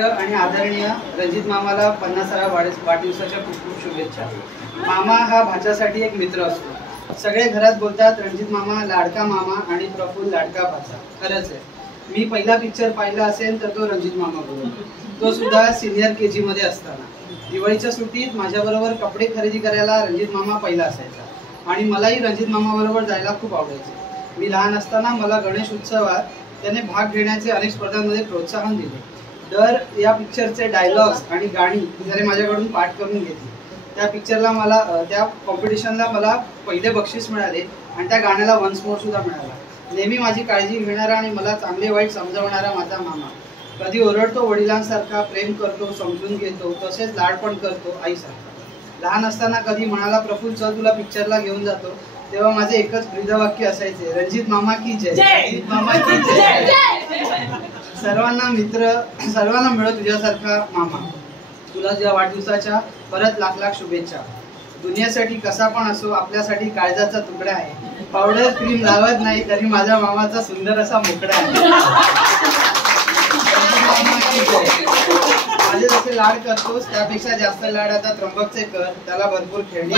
आणि आदरणीय रणजित मामाला 50व्या वाढदिवसाच्या खूप खूप शुभेच्छा। मामा हा भाच्यासाठी एक मित्र असतो। सगळे घरात बोलतात रणजित मामा लाडका मामा आणि प्रफुल्ल लाडका भाचा। खरंच आहे, मी पहिला पिक्चर पाहिला असेल तर तो रणजित मामा बरोबर, तो सुद्धा सिनियर केजी मध्ये असताना। दिवाळीच्या सुट्टीत माझ्याबरोबर कपडे खरेदी करायला रणजित मामा पहिला असायचा आणि मलाही रणजित मामा बरोबर जायला खूप आवडायचे। मी लहान असताना मला गणेश उत्सवात त्याने भाग घेण्याचे अनेक स्पर्धांमध्ये प्रोत्साहन दिले। दर या पिक्चरचे डायलॉग्स आणि गाणी त्याने माझ्याकडून पाठ करून घेतली। त्या पिक्चरला मला त्या कॉम्पिटिशनला मला पहिले बक्षीस मिळाले आणि त्या गाण्याला वन्स मोर सुद्धा मिळाला। नेहमी माझी काळजी घेणारा आणि मला चांगले वाईट समजावणारा माझा मामा। कधी ओरडतो वडिलांसारखा, प्रेम करतो, समजून घेतो, तसेच लाड पण करतो आईसारखा। लहान असताना कधी म्हणाला प्रफुल्ल चल तुला पिक्चरला घेऊन जातो, तेव्हा माझे एकच ब्रीदवाक्य असायचे, रणजित मामा की जय, रणजित मामा की जय। सर्वांना मिळो तुझ्यासारखा मामा। तुला तुझ्या वाढदिवसाच्या परत लाख लाख शुभेच्छा। दुनियासाठी कसा पण असो, आपल्यासाठी काळजाचा तुकडा आहे। पावडर क्रीम लावत नाही तरी माझ्या मामाचा सुंदर असा मुकडा आहे। माझे जसे लाड करतोस त्यापेक्षा जास्त लाड आता त्र्यंबकचे कर, त्याला भरपूर खेळणी